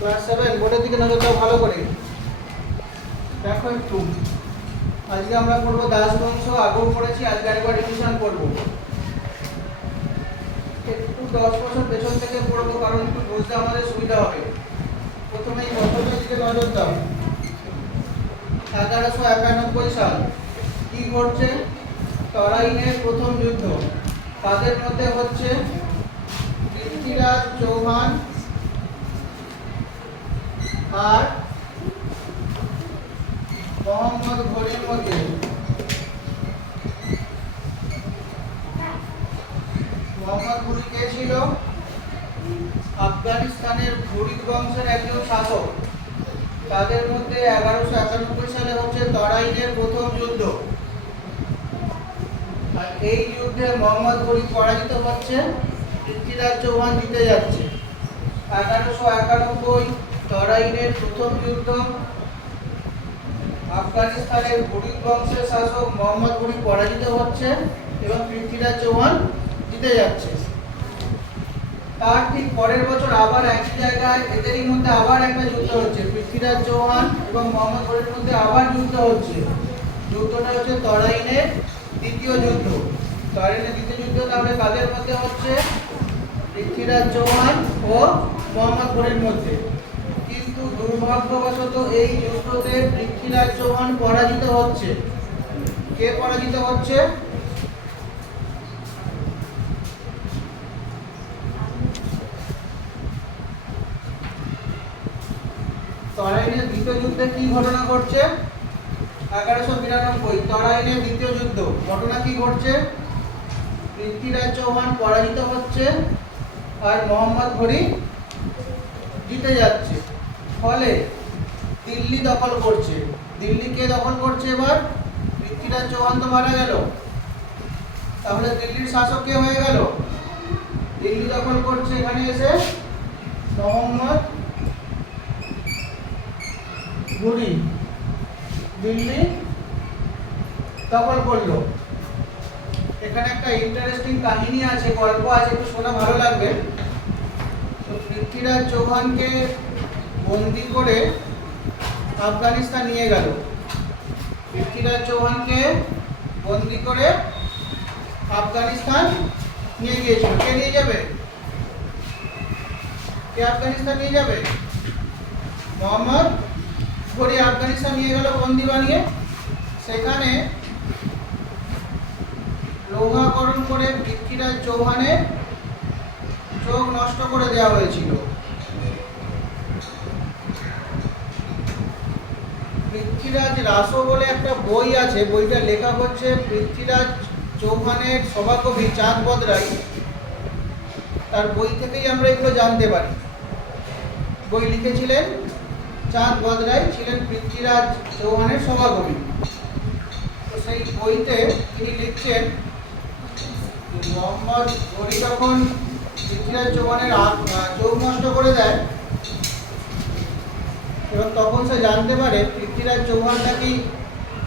Class seven বোর্ডের দিকে নজর দাও, ভালো করে। দেখো একটু। আজকে আমরা করব দাস বংশ, আগেও পড়েছি, আজকে আরেকবার রিভিশন করব। একটু দশ বছর পেছন থেকে পড়ব, কারণ একটু বুঝতে আমাদের সুবিধা হবে। প্রথমে এই বছরের দিকে নজর দাও। এগারোশো একানব্বই সাল। কি ঘটছে? তরাইনের প্রথম যুদ্ধ। তাদের মধ্যে হচ্ছে পৃথ্বীরাজ চৌহান আর মোহাম্মদ ঘড়ির মধ্যে। মোহাম্মদ ঘুরি কে ছিল? আফগানিস্তানের ঘুরিদ বংশের একজন শাসক। তাদের মধ্যে এগারোশো একানব্বই সালে হচ্ছে তরাইনের প্রথম যুদ্ধ। আর এই যুদ্ধে মোহাম্মদ ঘুরি পরাজিত হচ্ছে, পৃথ্বীরাজ চৌহান জিতে যাচ্ছে। এগারোশো একানব্বই তরাইনের প্রথম যুদ্ধ। আফগানিস্তানের ঘুরিদ বংশের শাসক মোহাম্মদ ঘুরি পরাজিত হচ্ছে এবং পৃথ্বীরাজ চৌহান জিতে যাচ্ছে। তার ঠিক পরের বছর আবার একই জায়গায় এদেরই মধ্যে আবার একটা যুদ্ধ হচ্ছে। পৃথ্বীরাজ চৌহান এবং মোহাম্মদ ঘুরির মধ্যে আবার যুদ্ধ হচ্ছে। যুদ্ধটা হচ্ছে তরাইনের দ্বিতীয় যুদ্ধ। তরাইনের দ্বিতীয় যুদ্ধ তাহলে কাদের মধ্যে হচ্ছে? পৃথ্বীরাজ চৌহান ও মোহাম্মদ ঘুরির মধ্যে। কিন্তু দুর্ভাগ্যবশত এই যুদ্ধতে পৃথ্বীরাজ চৌহান পরাজিত হচ্ছে। কে পরাজিত হচ্ছে? তরাইনের দ্বিতীয় যুদ্ধে কি ঘটনা ঘটছে? এগারোশো বিরানব্বই তরাইনের দ্বিতীয় যুদ্ধ, ঘটনা কি ঘটছে? পৃথ্বীরাজ চৌহান পরাজিত হচ্ছে আর মোহাম্মদ ঘড়ি জিতে যাচ্ছে। ফলে দিল্লি দখল করছে। দিল্লি কে দখল করছে এবার? পৃথ্বীরাজ চৌহান তো মারা গেল। তাহলে দিল্লির শাসক কে হয়ে গেল? দিল্লি দখল করছে এখানে এসে মোহাম্মদ ঘুরি দিল্লি দখল করল। এখানে একটা ইন্টারেস্টিং কাহিনী আছে, গল্প আছে, একটু শোনা ভালো লাগবে। তো পৃথ্বীরাজ চৌহানকে বন্দি করে আফগানিস্তান নিয়ে গেল? পৃথ্বীরাজ চৌহানকে বন্দি করে আফগানিস্তান নিয়ে গিয়েছিল? কে নিয়ে যাবে? কে আফগানিস্তান নিয়ে যাবে? মোহাম্মদ ঘড়ি আফগানিস্তান নিয়ে গেল বন্দি বানিয়ে। সেখানে লোহাকরণ করে পৃথ্বীরাজ চৌহানের চোখ নষ্ট করে দেওয়া হয়েছিল। পৃথ্বীরাজ রাসো বলে একটা বই আছে, বইটা লেখা হচ্ছে পৃথ্বীরাজ চৌহানের সভাকবি চাঁদ বদরাই তার বই থেকেই আমরা এগুলো জানতে পারি। বই লিখেছিলেন চাঁদ বদরাই ছিলেন পৃথ্বীরাজ চৌহানের সভাকবি। তো সেই বইতে তিনি লিখছেন মোহাম্মদ ঘড়ি যখন পৃথ্বীরাজ চৌহানের চোখ নষ্ট করে দেয় এবং তখন সে জানতে পারে পৃথ্বীরাজ চৌহান নাকি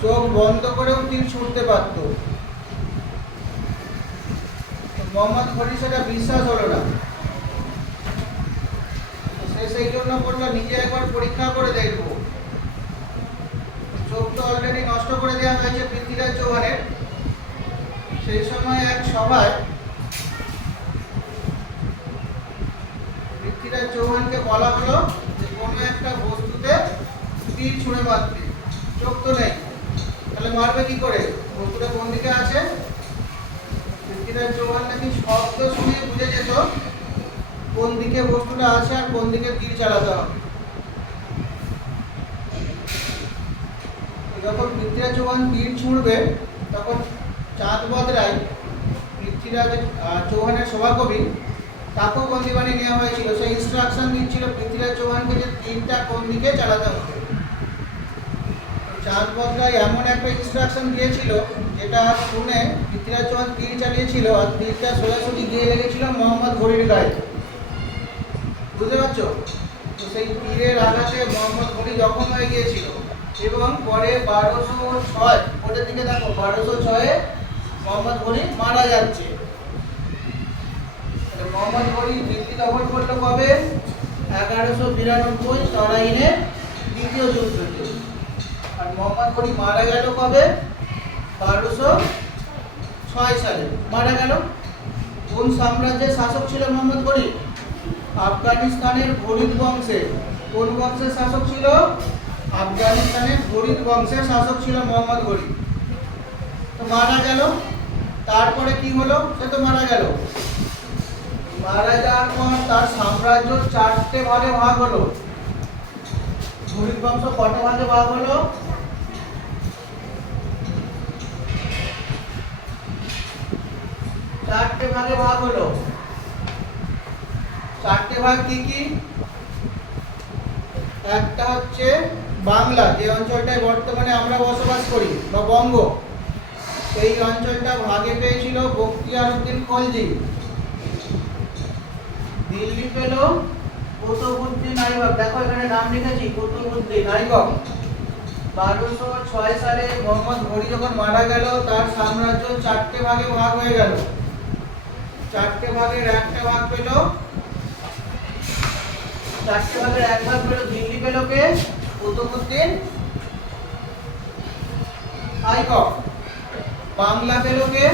চোখ বন্ধ করেও তীর ছুটতে পারত। মোহাম্মদ ঘড়ি সেটা বিশ্বাস হলো না। সে সেই জন্য বলল, নিজে একবার পরীক্ষা করে দেখব। চোখ তো অলরেডি নষ্ট করে দেওয়া হয়েছে পৃথ্বীরাজ চৌহানের। সেই সময় এক সভায় পৃথ্বীরাজ চৌহানকে বলা হলো যে, কোনো একটা বস্তুতে তীর ছুঁড়ে মারতে। চোখ তো নেই। তাহলে মারবে কি করে? বস্তুটা কোন দিকে আছে? পৃথ্বীরাজ চৌহান নাকি শব্দ শুনে বুঝে যেত কোন দিকে বস্তুটা আছে আর কোন দিকে তীর চালাতে হবে? যখন পৃথ্বীরাজ চৌহান তীর ছুঁড়বে, তখন চাঁদ বদরাই পৃথ্বীরাজ চৌহানের সভাকবি। তাকেও বন্দি নেওয়া হয়েছিল। সেই ইনস্ট্রাকশন দিচ্ছিল পৃথ্বীরাজ চৌহানকে যে তীরটা কোন দিকে চালাতে হবে। বদরাই এমন একটা ইনস্ট্রাকশন দিয়েছিল, যেটা শুনে পৃথ্বীরাজ চৌহান তীর চালিয়েছিল, আর তীরটা সোজাসুজি গিয়ে লেগেছিল মোহাম্মদ ঘড়ির গায়ে। বুঝতে পারছ? তো সেই তীরের আঘাতে মোহাম্মদ ঘড়ি জখম হয়ে গিয়েছিল। এবং পরে বারোশো ছয় ওটার দিকে দেখো, বারোশো ছয়ে মোহাম্মদ ঘড়ি মারা যাচ্ছে। মোহাম্মদ ঘড়ি দিল্লি দখল করল কবে? এগারোশো বিরানব্বই, তরাইনের দ্বিতীয় যুদ্ধতে আর মোহাম্মদ ঘড়ি মারা গেল কবে? বারোশো ছয় সালে। মারা গেল? কোন সাম্রাজ্যের শাসক ছিল মোহাম্মদ ঘড়ি আফগানিস্তানের ঘড়িদ বংশের কোন বংশের শাসক ছিল? আফগানিস্তানের ঘড়িদ বংশের শাসক ছিল মোহাম্মদ ঘড়ি তো মারা গেল? তারপরে কি হলো? সে তো মারা গেল। মারা যাওয়ার পর তার সাম্রাজ্য চারটে ভাগে ভাগ হলো। ঘড়িদ বংশ কত ভাগে ভাগ হলো? চারটে ভাগে ভাগ হলো। চারটে ভাগ কি কি? একটা হচ্ছে বাংলা, যে অঞ্চলটায় বর্তমানে আমরা বসবাস করি, বা বঙ্গ। এই অঞ্চলটা ভাগে পেয়েছিল বখতিয়ার উদ্দিন খলজি। দিল্লি পেল কুতুবুদ্দিন আইবক দেখো এখানে নাম লিখেছি কুতুবুদ্দিন আইবক বারোশো ছয় সালে মোহাম্মদ ঘড়ি যখন মারা গেল, তার সাম্রাজ্য চারটে ভাগে ভাগ হয়ে গেল। চারটে ভাগের একটা ভাগ পেল। চারটে ভাগের এক ভাগ পেল দিল্লি পেল কে? কুতুবুদ্দিন বাংলা পেল কে?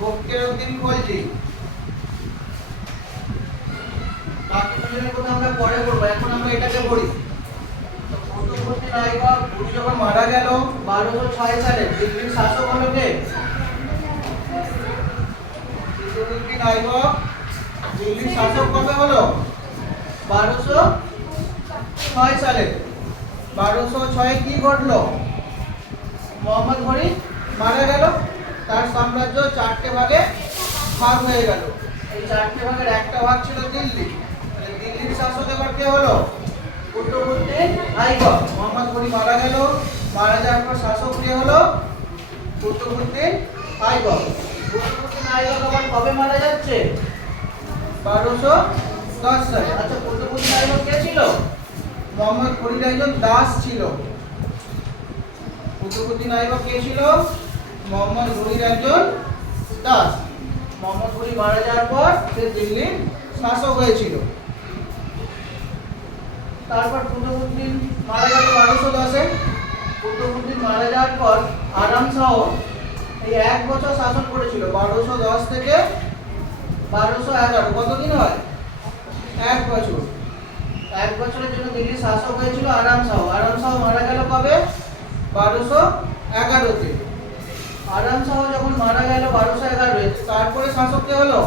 বখতিয়ারউদ্দিন খলজি। কথা আমরা পরে বলব, এখন আমরা এটাকে পড়ি। যখন মারা গেল বারোশো ছয় সালে, দিল্লির শাসক হলো আইবক দিল্লির শাসক কবে হলো? বারোশো ছয় সালে। বারোশো ছয় কি ঘটলো? মোহাম্মদ ঘড়ি মারা গেল, তার সাম্রাজ্য চারটে ভাগে ভাগ হয়ে গেল। চারটে ভাগের একটা ভাগ ছিল দিল্লি। দিল্লির শাসক এবার কে হলো? কুতুবউদ্দিন আইবক মোহাম্মদ ঘড়ি মারা গেল, মারা যাওয়ার পর শাসক কে হলো? কুতুবউদ্দিন আইবক আচ্ছা দাস ছিল। মারা যাওয়ার পর সে দিল্লির শাসক হয়েছিল। তারপর কুতুবুদ্দিন মারা গেল বারোশো দশে। কুতুবুদ্দিন মারা যাওয়ার পর আরাম শাহ এই এক বছর শাসন করেছিল, বারোশো দশ থেকে বারোশো এগারো। কতদিন হয়? এক বছর। এক বছরের জন্য দিল্লির শাসক হয়েছিল আরাম শাহ আরাম শাহ মারা গেল কবে? বারোশো এগারোতে। আরাম শাহ যখন মারা গেল বারোশো এগারোতে, তারপরে শাসক কে হলো?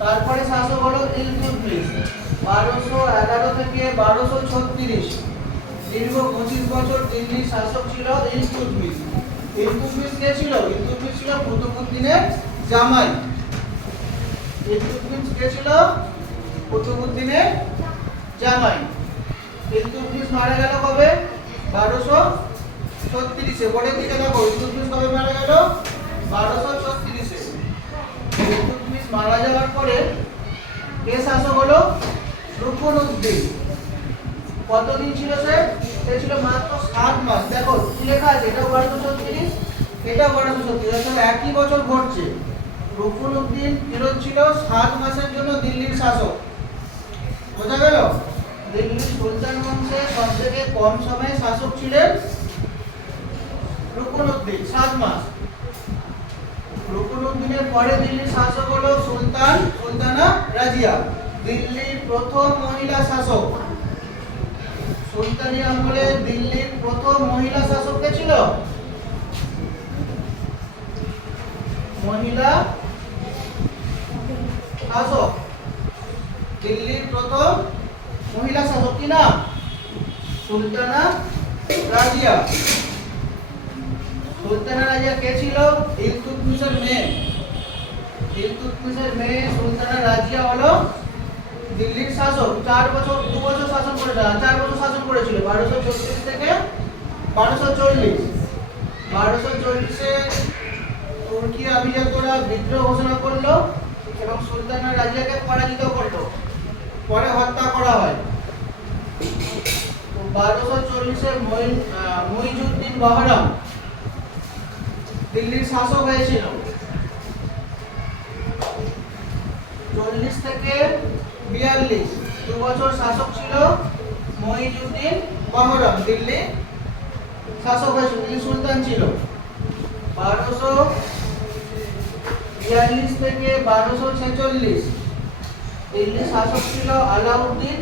তারপরে শাসক হলো ইলতুৎমিশ বারোশো এগারো থেকে বারোশো ছত্রিশ। দীর্ঘ পঁচিশ বছর দিল্লির শাসক ছিল ইলতুৎমিশ ইলতুৎমিশ কে ছিল ইলতুৎমিশ ছিল কুতুবুদ্দিনের জামাই। ইলতুৎমিশ কে ছিল কুতুবুদ্দিনের জামাই। ইলতুৎমিশ মারা গেল কবে? বারোশো ছত্রিশে। বোর্ডের দিকে দেখো ইলতুৎমিশ কবে মারা গেল? বারোশো ছত্রিশে। ইলতুৎমিশ মারা যাওয়ার পরে কে শাসক হলো? রুকনুদ্দিন। কতদিন ছিল সে? সে ছিল মাত্র সাত মাস। দেখো, কি লেখা আছে? একই বছর ঘটছে। রুকনুদ্দিন ফিরত ছিল সাত মাসের জন্য দিল্লির শাসক। বোঝা গেল? দিল্লির সুলতান বংশে সব থেকে কম সময়ে শাসক ছিলেন রুকনুদ্দিন সাত মাস। রুকনুদ্দিনের পরে দিল্লির শাসক হলো সুলতান সুলতানা রাজিয়া, দিল্লির প্রথম মহিলা শাসক। সুলতানি আমলে দিল্লির প্রথম মহিলা শাসক কে ছিল? মহিলা শাসক। দিল্লির প্রথম মহিলা শাসক কি নাম? সুলতানা রাজিয়া। সুলতানা রাজিয়া কে ছিল? ইলতুৎমিশের মেয়ে। ইলতুৎমিশের মেয়ে সুলতানা রাজিয়া হলো দিল্লির শাসক চার বছর, দু বছর শাসন করে চার বছর শাসন করেছিল, বারোশো চল্লিশ থেকে বারোশো চল্লিশ। বারোশো চল্লিশে তুর্কি অভিজাতরা বিদ্রোহ ঘোষণা করল এবং সুলতানা রাজিয়াকে পরাজিত করল। পরে হত্যা করা হয়। বারোশো চল্লিশে মহিজুদ্দিন বহরম দিল্লির শাসক হয়েছিল। চল্লিশ থেকে বিয়াল্লিশ। দু বছর শাসক ছিল মহিজুদ্দিন বহরম দিল্লি শাসক হয়েছিল তিনি সুলতান ছিল। বারোশো বিয়াল্লিশ থেকে বারোশো ছেচল্লিশ। দিল্লি শাসক ছিল আলাউদ্দিন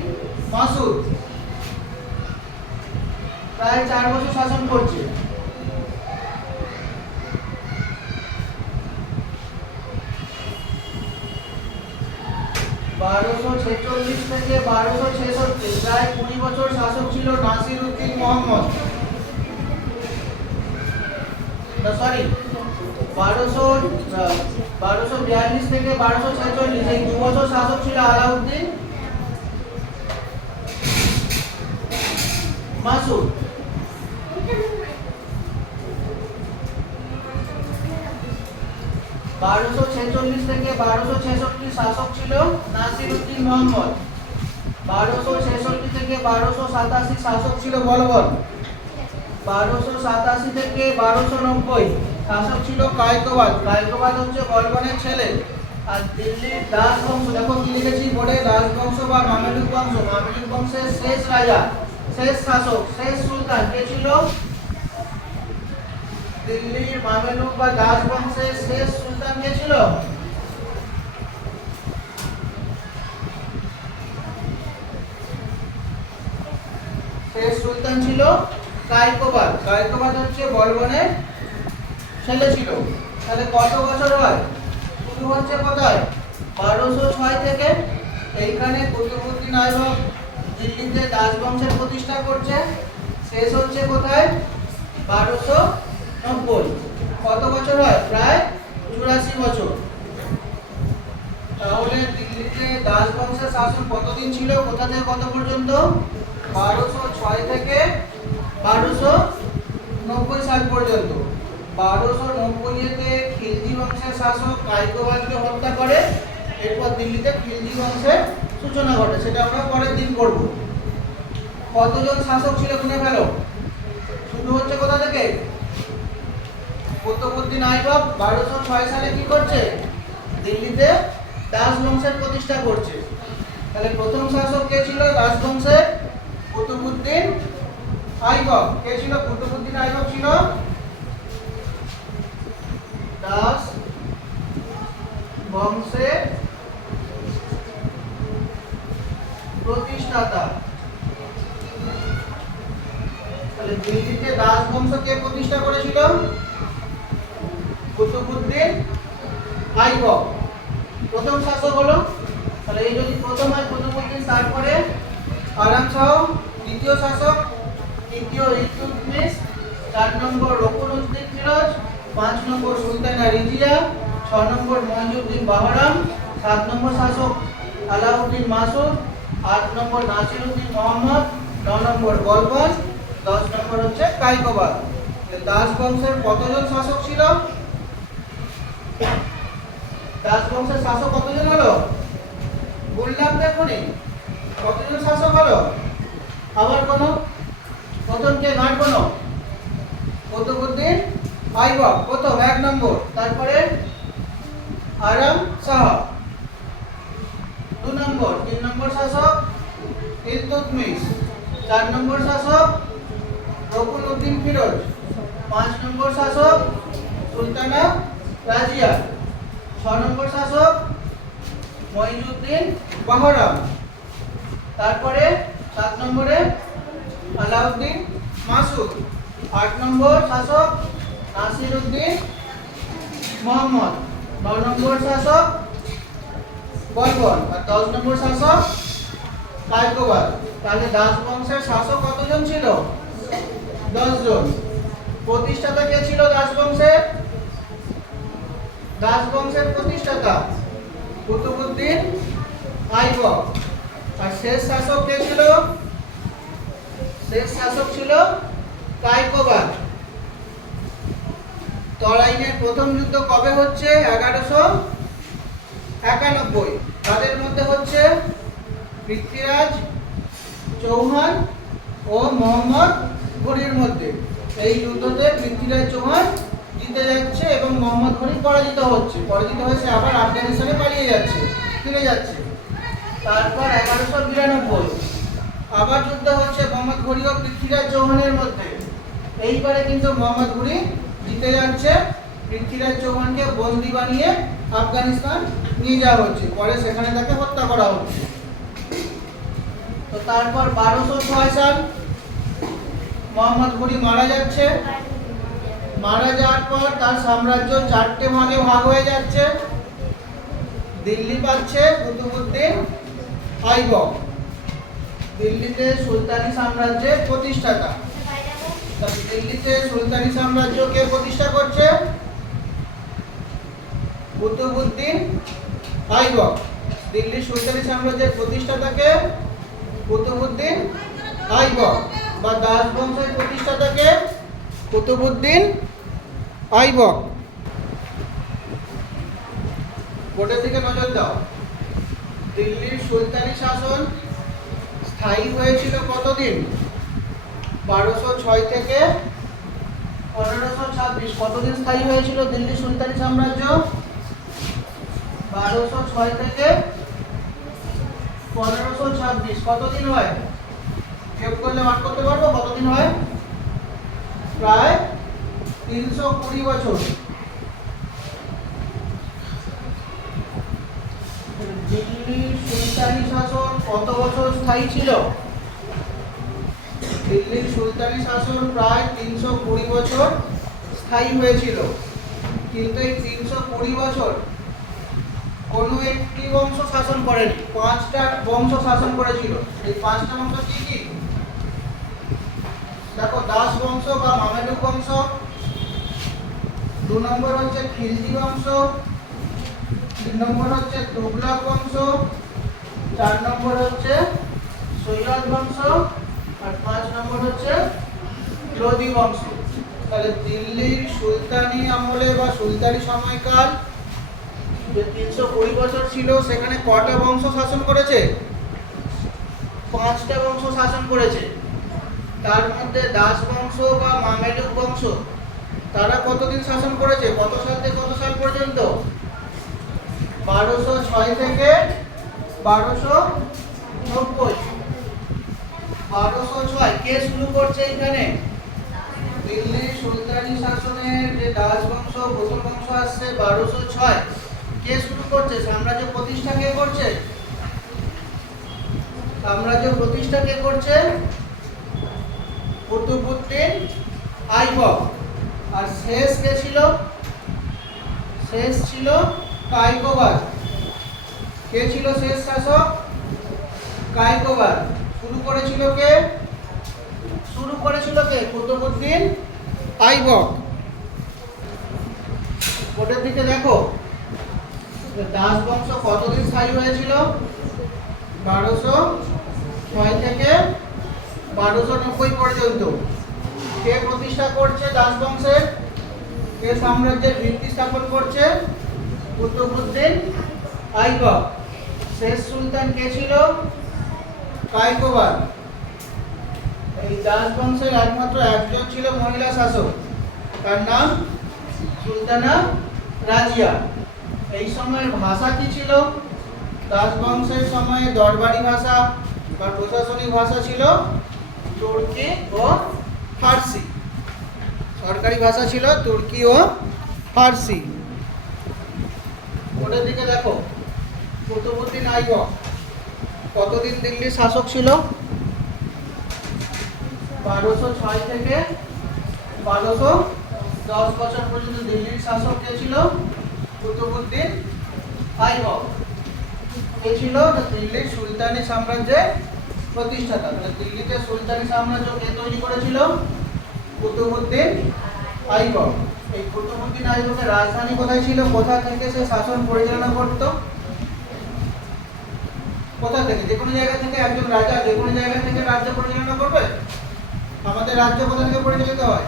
মাসুদ। প্রায় চার বছর শাসন করছে। ছেচল্লিশ থেকে বারোশো ছেষট্টি, প্রায় কুড়ি বছর শাসক নাসির বারোশো বারোশো বিয়াল্লিশ থেকে বারোশো ছেচল্লিশ, এই শাসক ছিল আলাউদ্দিন মাসুদ। বারোশো ছেচল্লিশ থেকে বারোশো ছেষট্টি শাসক ছিল নাসির উদ্দিন মোহাম্মদ। বারোশো ছেষট্টি থেকে বারোশো সাতাশি শাসক ছিল বলবন বারোশো সাতাশি থেকে বারোশো নব্বই শাসক ছিল কায়কোবাদ। কায়কোবাদ হচ্ছে বলবনের ছেলে। আর দিল্লির দাস বংশ দেখো কি লিখেছি বোর্ডে? দাস বা মামেলুক বংশ। মামেলুক বংশের শেষ রাজা, শেষ শাসক, শেষ সুলতান কে ছিল? দিল্লির মামেলুক বা দাস বংশের শেষ সুলতান কে শেষ সুলতান ছিল কায়কোবাদ কায়কোবাদ হচ্ছে বলবনের ছেলে ছিল। তাহলে কত বছর হয়? শুরু হচ্ছে কোথায়? বারোশো ছয় থেকে এইখানে কুতুবুদ্দিন আইবক দিল্লিতে দাস বংশের প্রতিষ্ঠা করছে। শেষ হচ্ছে কোথায়? বারোশো নব্বই। কত বছর হয়? প্রায় চুরাশি বছর। তাহলে দিল্লিতে দাস বংশের শাসন কতদিন ছিল? কোথা থেকে কত পর্যন্ত? বারোশো ছয় থেকে বারোশো নব্বই সাল পর্যন্ত। বারোশো নব্বইতে খিলজি বংশের শাসক কায়কোবাদকে হত্যা করে, এরপর দিল্লিতে খিলজি বংশের সূচনা ঘটে। সেটা আমরা পরের দিন করব। কতজন শাসক ছিল গুনে ফেলো? শুরু হচ্ছে কোথা থেকে? কুতুবুদ্দিন আইবক বারোশো ছয় সালে কি করছে? দিল্লিতে দাস বংশের প্রতিষ্ঠা করছে। তাহলে প্রথম শাসক কে ছিল দাস বংশের কুতুবুদ্দিন কে ছিল কুতুবুদ্দিন আইবক ছিল দাস বংশের প্রতিষ্ঠাতা। তাহলে দিল্লিতে দাস বংশ কে প্রতিষ্ঠা করেছিল কুতুবুদ্দিন আইবক প্রথম শাসক হলো তাহলে এই যদি প্রথম হয় কুতুবুদ্দিন তারপরে আরাম শাহ দ্বিতীয় শাসক, তৃতীয় ইলতুৎমিশ চার নম্বর রকুনউদ্দিন ফিরোজ, পাঁচ নম্বর সুলতানা রিজিয়া, ছ নম্বর মহিজুদ্দিন বাহরাম, সাত নম্বর শাসক আলাউদ্দিন মাসুদ, আট নম্বর নাসিরউদ্দিন মোহাম্মদ, ন নম্বর বলবন দশ নম্বর হচ্ছে কাইকবাদ। দাস বংশের কতজন শাসক ছিল? দাস বংশের শাসক কতজন হলো? বললাম এখনই কতজন শাসক হলো? আবার কোন? প্রথমকে ঘাট কোন? কুতুবুদ্দিন আইবক, প্রথম, এক নম্বর। তারপরে আরাম শাহ, দু নম্বর। তিন নম্বর শাসক ইলতুৎমিশ চার নম্বর শাসক রকুনউদ্দিন ফিরোজ, পাঁচ নম্বর শাসক সুলতানা রাজিয়া। ছ নম্বর শাসক মঈনুদ্দিন বাহরাম তারপরে সাত নম্বরে আলাউদ্দিন মাসুদ। আট নম্বর শাসক নাসিরউদ্দিন মোহাম্মদ। ন নম্বর শাসক বলবন আর দশ নম্বর শাসক কায়কোবাদ। তাহলে দাস বংশের শাসক কতজন ছিল? দশ জন প্রতিষ্ঠাতা কে ছিল দাস বংশের? দাস বংশের প্রতিষ্ঠাতা কুতুবুদ্দিন আইবক। আর শেষ শাসক কে ছিল? শেষ শাসক ছিল কায়কোবাদ তরাইনের প্রথম যুদ্ধ কবে হচ্ছে? এগারোশো একানব্বই। তাদের মধ্যে হচ্ছে পৃথ্বীরাজ চৌহান ও মোহাম্মদ ঘুরির মধ্যে। এই যুদ্ধতে পৃথ্বীরাজ চৌহান জিতে যাচ্ছে এবং মোহাম্মদ ঘুরি পরাজিত হচ্ছে। পরাজিত হয়ে সে আবার আফগানিস্তানে পালিয়ে যাচ্ছে, ফিরে যাচ্ছে। তারপর এগারোশো বিরানব্বই। আবার যুদ্ধ হচ্ছে মোহাম্মদ ঘুরি ও পৃথ্বীরাজ চৌহানের মধ্যে। এইবারে কিন্তু মোহাম্মদ ঘুরি জিতে যাচ্ছে, পৃথ্বীরাজ চৌহানকে বন্দি বানিয়ে আফগানিস্তান নিয়ে যাওয়া হচ্ছে। পরে সেখানে তাকে হত্যা করা হচ্ছে। তো তারপর বারোশো ছয় সাল মোহাম্মদ ঘুরি মারা যাচ্ছে। মারা যাওয়ার পর তার সাম্রাজ্য চারটে ভাগে ভাগ হয়ে যাচ্ছে। দিল্লি পাচ্ছে কুতুবুদ্দিন আইবক দিল্লিতে সুলতানি সাম্রাজ্যের প্রতিষ্ঠাতা। দিল্লিতে সুলতানি সাম্রাজ্য কে প্রতিষ্ঠা করছে? কুতুবুদ্দিন আইবক দিল্লির সুলতানি সাম্রাজ্যের প্রতিষ্ঠাতাকে কুতুবুদ্দিন আইবক বা দাস বংশের প্রতিষ্ঠাতাকে কুতুবুদ্দিন আইবক বোর্ডের দিকে নজর দাও। দিল্লির সুলতানি শাসন স্থায়ী হয়েছিল কতদিন? বারোশো ছয় থেকে পনেরোশো ছাব্বিশ। কতদিন স্থায়ী হয়েছিল দিল্লি সুলতানি সাম্রাজ্য? বারোশো ছয় থেকে পনেরোশো ছাব্বিশ। কতদিন হয়? যোগ করলে মান করতে পারব? কতদিন হয়? প্রায় তিনশো কুড়ি বছর। সুলতানি শাসন কত বছর স্থায়ী ছিল? দিল্লির সুলতানি শাসন প্রায় তিনশো কুড়ি বছর স্থায়ী হয়েছিল। কিন্তু এই তিনশো কুড়ি বছর কোনো একটি বংশ শাসন করেনি, পাঁচটা বংশ শাসন করেছিল। এই পাঁচটা বংশ কি কি? দেখো, দাস বংশ বা মামেলুক বংশ দু নম্বর হচ্ছে খিলজি বংশ, তিন নম্বর হচ্ছে তুগলক বংশ, চার নম্বর হচ্ছে সৈয়দ বংশ আর পাঁচ নম্বর হচ্ছে লোদি বংশ। তাহলে দিল্লির সুলতানি আমলে বা সুলতানি সময়কাল যে তিনশো কুড়ি বছর ছিল, সেখানে কটা বংশ শাসন করেছে? পাঁচটা বংশ শাসন করেছে। তার মধ্যে দাস বংশ বা মামেলুক বংশ তারা কতদিন শাসন করেছে? কত সাল থেকে কত সাল পর্যন্ত? বারোশো ছয় থেকে বারোশো নব্বই। বারোশো ছয়, কে শুরু করছে এখানে? দিল্লি সুলতানি শাসনের যে দাস বংশ, প্রথম বংশ আসছে বারোশো ছয়। কে শুরু করছে? সাম্রাজ্য প্রতিষ্ঠা কে করছে? সাম্রাজ্য প্রতিষ্ঠা কে করছে? কুতুবুদ্দিন আইবক। আর শেষ কে ছিল? শেষ ছিল কাইকোবার। কে ছিল শেষ শাসক? কাইকোবার। শুরু করেছিল কে? শুরু করেছিল কে? কুতুবুদ্দিন আইবক। ওটার দিকে দেখো। দাস বংশ কতদিন স্থায়ী হয়েছিল? বারোশো ছয় থেকে বারোশো নব্বই পর্যন্ত। কে প্রতিষ্ঠা করছে দাস বংশের কে সাম্রাজ্যের ভিত্তি স্থাপন করছে? কুতুবুদ্দিন আইবক শেষ সুলতান কে ছিল? কাইকোবার এই দাস বংশের একমাত্র একজন ছিল মহিলা শাসক। তার নাম সুলতানা রাজিয়া। এই সময়ের ভাষা কি ছিল? দাস বংশের সময়ে দরবারি ভাষা বা প্রশাসনিক ভাষা ছিল তুর্কি ও ফার্সি। সরকারি ভাষা ছিল তুর্কি ও ফার্সি। ওটার দিকে দেখো কুতুবুদ্দিন আইবক কতদিন দিল্লির শাসক ছিল? বারোশো ছয় থেকে বারোশো দশ বছর পর্যন্ত দিল্লির শাসক কে ছিল? কুতুবুদ্দিন আইবক কে ছিল? দিল্লির সুলতানি সাম্রাজ্যের প্রতিষ্ঠাতা মানে দিল্লিতে সুলতানি সাম্রাজ্য কে তৈরি করেছিল কুতুবুদ্দিন আইবক এই কুতুবুদ্দিন আইবকের রাজধানী কোথায় ছিল? কোথা থেকে সে শাসন পরিচালনা করত? কোথা থেকে? যে কোনো জায়গা থেকে একজন রাজা যে কোনো জায়গা থেকে রাজ্য পরিচালনা করবে? আমাদের রাজ্য কোথা থেকে পরিচালিত হয়?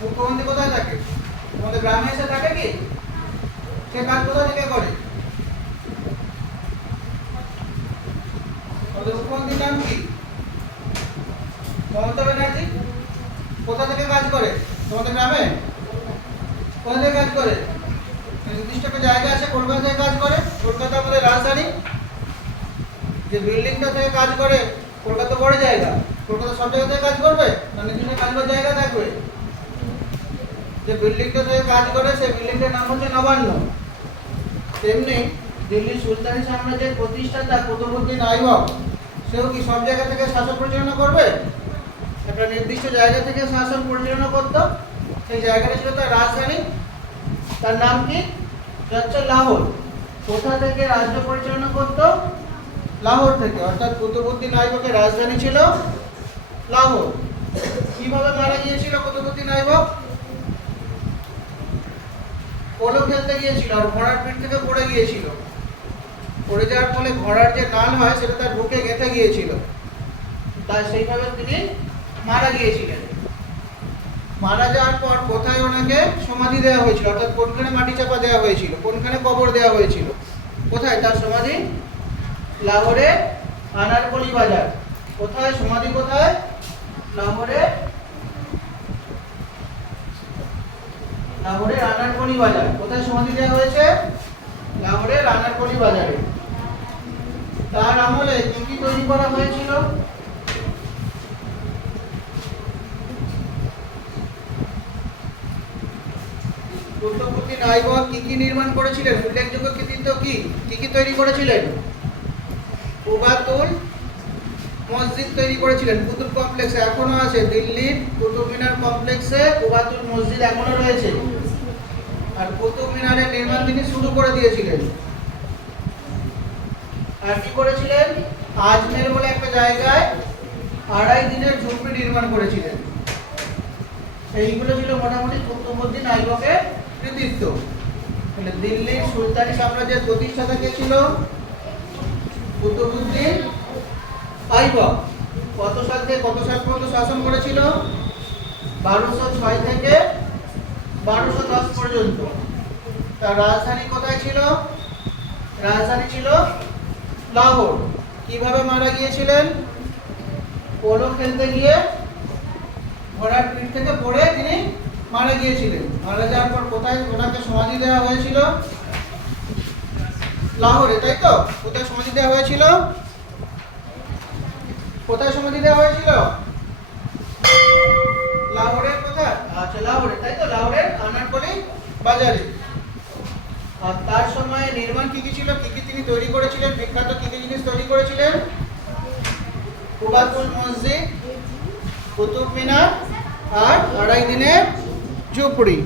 মুখ্যমন্ত্রী কোথায় থাকে? আমাদের গ্রামে এসে থাকে কি? সে কাজ কোথা থেকে করে? মুখ্যমন্ত্রীর নাম কি মমতা ব্যানার্জি কোথা থেকে কাজ করে তোমাদের গ্রামে কোথা থেকে কাজ করে নির্দিষ্ট একটা জায়গা আছে কলকাতায় কাজ করে কলকাতা আমাদের রাজধানী যে বিল্ডিংটা থেকে কাজ করে কলকাতা বড় জায়গা কলকাতা সব জায়গা থেকে কাজ করবে না নিজের কাজ করার জায়গা থাকবে যে বিল্ডিংটা থেকে কাজ করে সেই বিল্ডিংটার নাম হচ্ছে নবান্ন তেমনি দিল্লি সুলতানি সাম্রাজ্যের প্রতিষ্ঠাতা কুতুবুদ্দিন আইবক সেও কি সব জায়গা থেকে শাসন পরিচালনা করবে? একটা নির্দিষ্ট জায়গা থেকে শাসন পরিচালনা করত। সেই জায়গাটা ছিল তার রাজধানী। তার নাম কি? হচ্ছে লাহোর। কোথা থেকে রাজ্য পরিচালনা করত? লাহোর থেকে। অর্থাৎ কুতুবুদ্দিন আইবকের রাজধানী ছিল লাহোর। কীভাবে মারা গিয়েছিল কুতুবুদ্দিন আইবক পোলো খেলতে গিয়েছিল আর ঘোড়ার পিঠ থেকে পড়ে গিয়েছিল। পড়ে যাওয়ার ফলে ঘোড়ার যে নাল হয়, সেটা তার ঢুকে গেঁথে গিয়েছিল। তাই সেইভাবে তিনি মারা গিয়েছিলেন। মারা যাওয়ার পর কোথায় ওনাকে সমাধি দেওয়া হয়েছিল? অর্থাৎ কোনখানে মাটি চাপা দেওয়া হয়েছিল? কোনখানে কবর দেওয়া হয়েছিল? কোথায়? তার সমাধি লাহোরে আনারকলি বাজার। কোথায়? সমাধি কোথায়? লাহোরে লাহোরের আনারকলি বাজার। কোথায় সমাধি দেওয়া হয়েছে? লাহোরের আনারকলি বাজারে। তার আমলে কি কি তৈরি করা হয়েছিল? কি কি নির্মাণ করেছিলেন? উল্লেখযোগ্য কৃতিত্ব কি? কি কি তৈরি করেছিলেন? কুবাতুল মসজিদ তৈরি করেছিলেন কুতুব কমপ্লেক্সে। এখনও আছে, দিল্লির কুতুব মিনার কমপ্লেক্সে কুবাতুল মসজিদ এখনও রয়েছে। আর কুতুব মিনারের নির্মাণ তিনি শুরু করে দিয়েছিলেন। কি করেছিলেন? আজমের বলে একটা জায়গায় আড়াই দিনের ঝুপড়ি নির্মাণ করেছিলেন। এইগুলো ছিল মোটামুটি কুতুবুদ্দিন আইবকের কৃতিত্ব। তাহলে দিল্লির সুলতানি সাম্রাজ্যের প্রতিষ্ঠাতা কে ছিল? কুতুবুদ্দিন আইবক। কত সাল থেকে কত সাল পর্যন্ত শাসন করেছিল? বারোশো ছয় থেকে বারোশো দশ পর্যন্ত। তার রাজধানী কোথায় ছিল? রাজধানী ছিল লাহোর। কীভাবে মারা গিয়েছিলেন? পোলো খেলতে গিয়ে ঘোড়ার পিঠ থেকে পড়ে তিনি মারা গিয়েছিলেন। মারা যাওয়ার পর কোথায় ওনাকে সমাধি দেওয়া হয়েছিল? লাহোরে, তাই তো? কোথায় সমাধি দেওয়া হয়েছিল? কোথায় সমাধি দেওয়া হয়েছিল? লাহোরের কোথায়? আচ্ছা লাহোরে, তাই তো? লাহোরের আনারকলি বাজারে। আর তার সময় নির্মাণ কি কি ছিল? কি কি তিনি তৈরি করেছিলেন? বিখ্যাত কি কি জিনিস তৈরি করেছিলেন? কুবাতুল মসজিদ কুতুব মিনার আর আড়াই দিনের ঝুপড়ি।